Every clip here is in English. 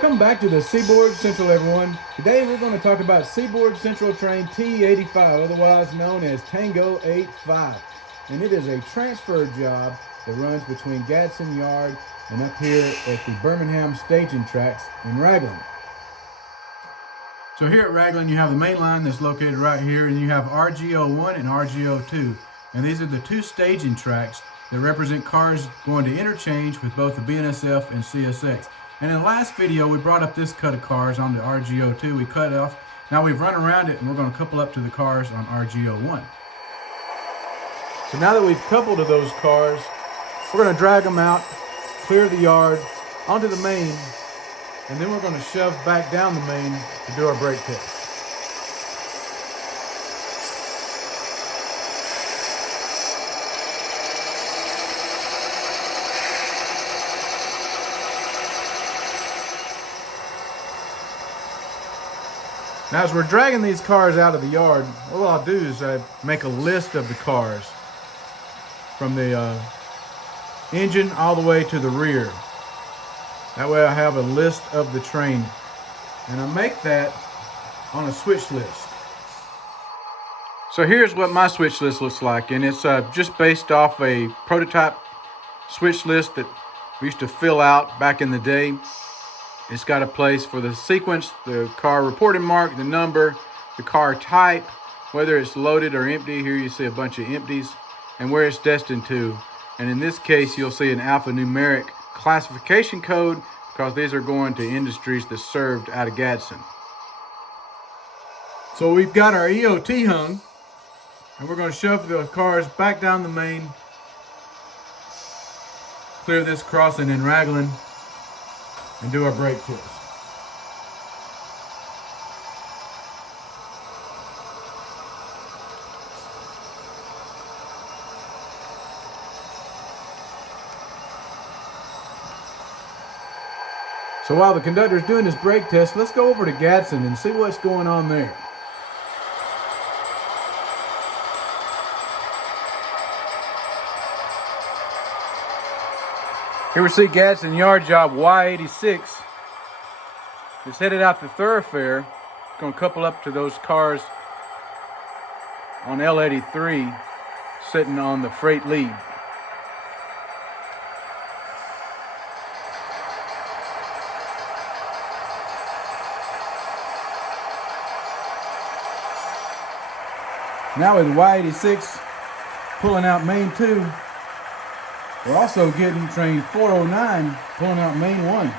Welcome back to the Seaboard Central, everyone. Today we're going to talk about Seaboard Central Train T85, otherwise known as Tango 85. And it is a transfer job that runs between Gadsden Yard and up here at the Birmingham staging tracks in Ragland. So here at Ragland you have the main line that's located right here, and you have RGO1 and RGO2. And these are the two staging tracks that represent cars going to interchange with both the BNSF and CSX. And in the last video, we brought up this cut of cars on the RGO2. We cut it off. Now we've run around it, and we're going to couple up to the cars on RGO1. So now that we've coupled to those cars, we're going to drag them out, clear the yard, onto the main, and then we're going to shove back down the main to do our brake test. Now as we're dragging these cars out of the yard, what I'll do is make a list of the cars from the engine all the way to the rear. That way I have a list of the train, and I make that on a switch list. So here's what my switch list looks like, and it's just based off a prototype switch list that we used to fill out back in the day. It's got a place for the sequence, the car reporting mark, the number, the car type, whether it's loaded or empty. Here you see a bunch of empties, and where it's destined to. And in this case, you'll see an alphanumeric classification code, because these are going to industries that's served out of Gadsden. So we've got our EOT hung, and we're going to shove the cars back down the main, clear this crossing in Ragland, and do our brake test. So while the conductor is doing this brake test, let's go over to Gadsden and see what's going on there. Here we see Gadsden Yard job Y86. It's headed out the thoroughfare. It's going to couple up to those cars on L83 sitting on the freight lead. Now with Y86 pulling out main 2, we're also getting train 409 pulling out main 1.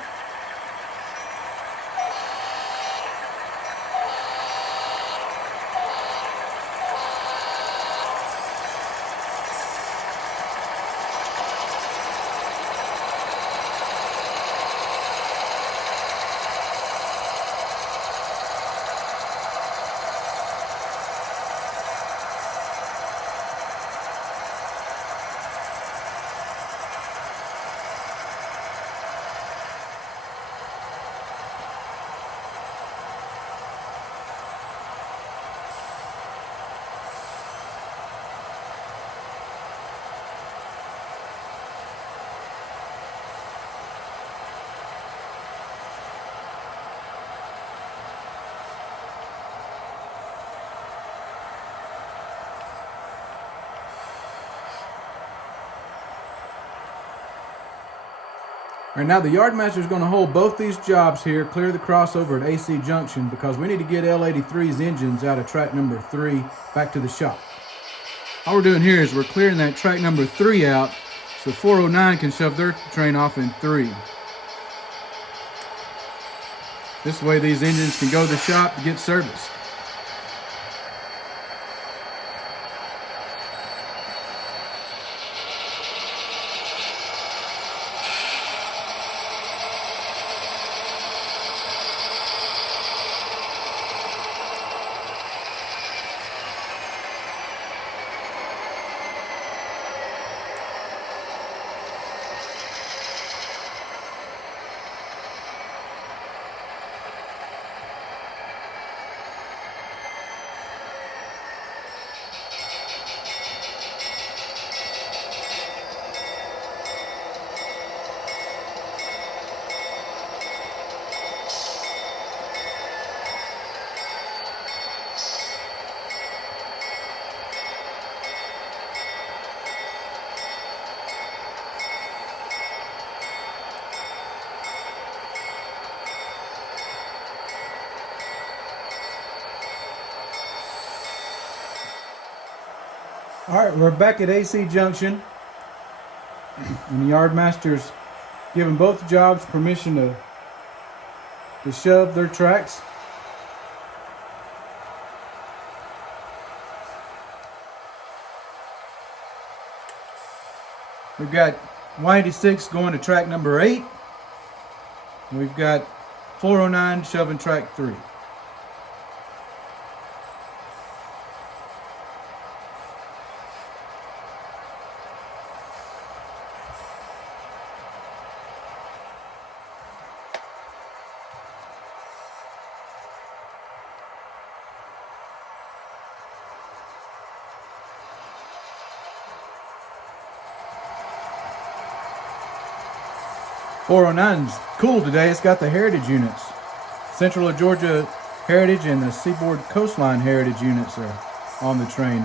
All right, now the yardmaster is going to hold both these jobs here, clear the crossover at AC Junction, because we need to get L83's engines out of track number 3 back to the shop. All we're doing here is we're clearing that track number 3 out so 409 can shove their train off in 3. This way these engines can go to the shop to get serviced. All right, we're back at AC Junction, and the yard master's giving both jobs permission to shove their tracks. We've got Y86 going to track number 8. We've got 409 shoving track 3. .409's cool today. It's got the heritage units. Central of Georgia heritage and the Seaboard coastline heritage units are on the train,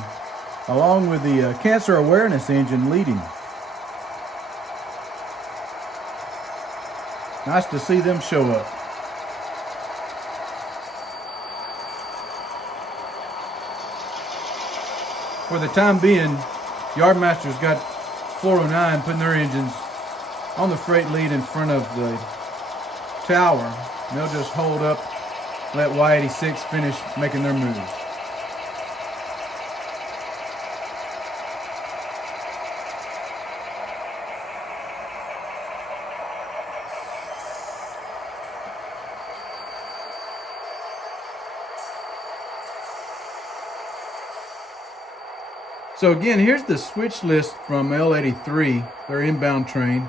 along with the cancer awareness engine leading. Nice to see them show up. For the time being, Yardmaster's got 409 putting their engines on the freight lead in front of the tower. And they'll just hold up, let Y86 finish making their moves. So again, here's the switch list from L83, their inbound train.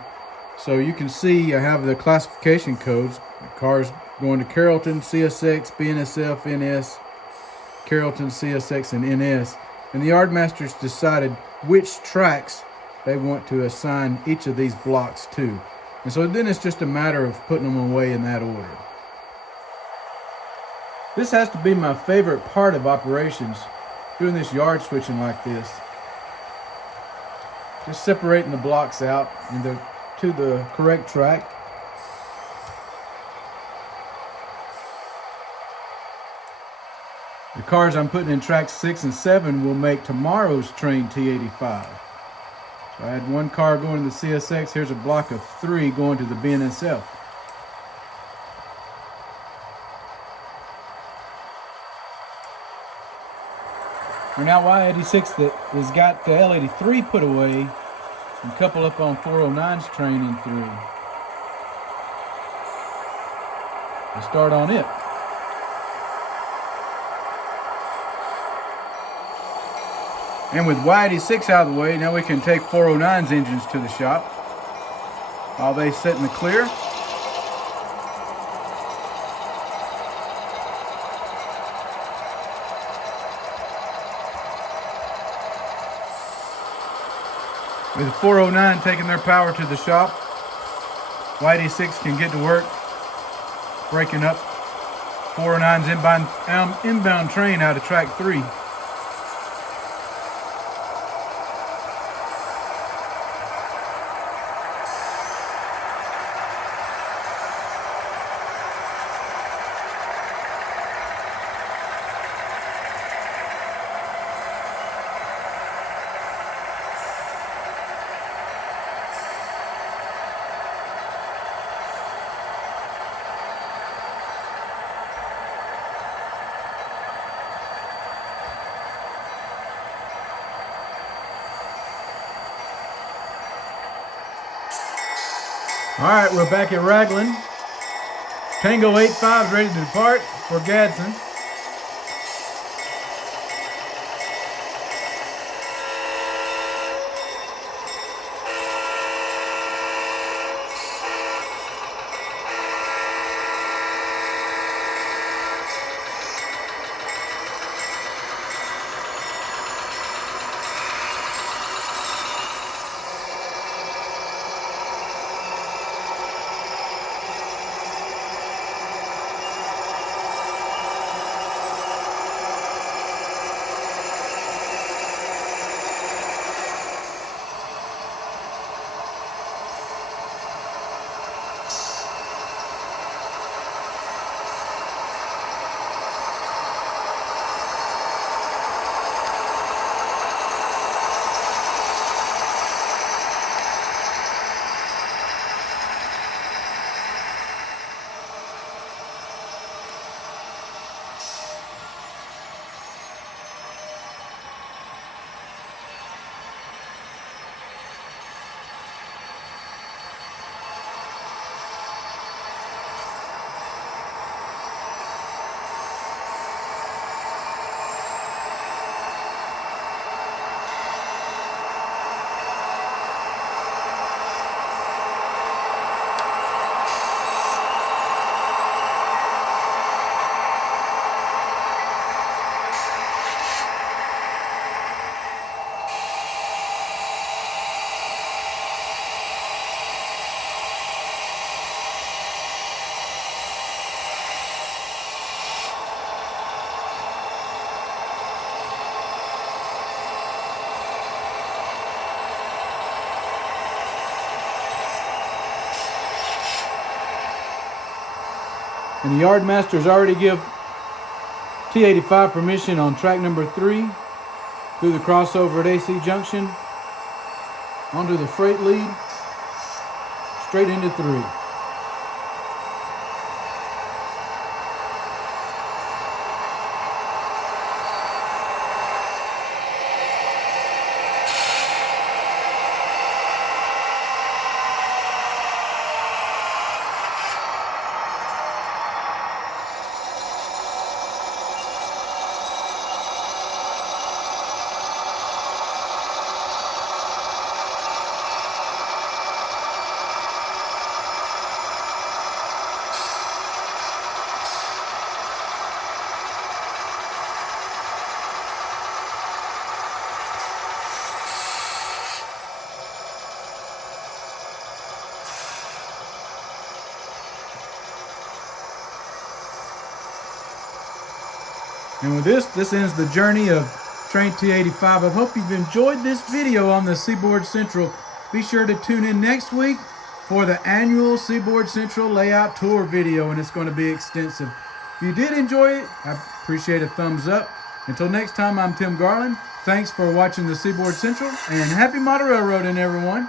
So you can see I have the classification codes. The cars going to Carrollton, CSX, BNSF, NS, Carrollton, CSX, and NS. And the Yardmasters decided which tracks they want to assign each of these blocks to. And so then it's just a matter of putting them away in that order. This has to be my favorite part of operations, doing this yard switching like this. Just separating the blocks out to the correct track. The cars I'm putting in tracks 6 and 7 will make tomorrow's train T85. So I had one car going to the CSX. Here's a block of 3 going to the BNSF. We're now Y86 that has got the L83 put away and couple up on 409's train in 3. We'll start on it. And with Y86 out of the way, now we can take 409's engines to the shop while they sit in the clear. With 409 taking their power to the shop, Y86 can get to work breaking up 409's inbound train out of track 3. All right, we're back at Ragland. Tango 85 is ready to depart for Gadsden. And the yard masters already give T85 permission on track number 3 through the crossover at AC Junction onto the freight lead straight into 3. And with this ends the journey of Train T85. I hope you've enjoyed this video on the Seaboard Central. Be sure to tune in next week for the annual Seaboard Central layout tour video, and it's going to be extensive. If you did enjoy it, I appreciate a thumbs up. Until next time, I'm Tim Garland. Thanks for watching the Seaboard Central, and happy model railroading, everyone.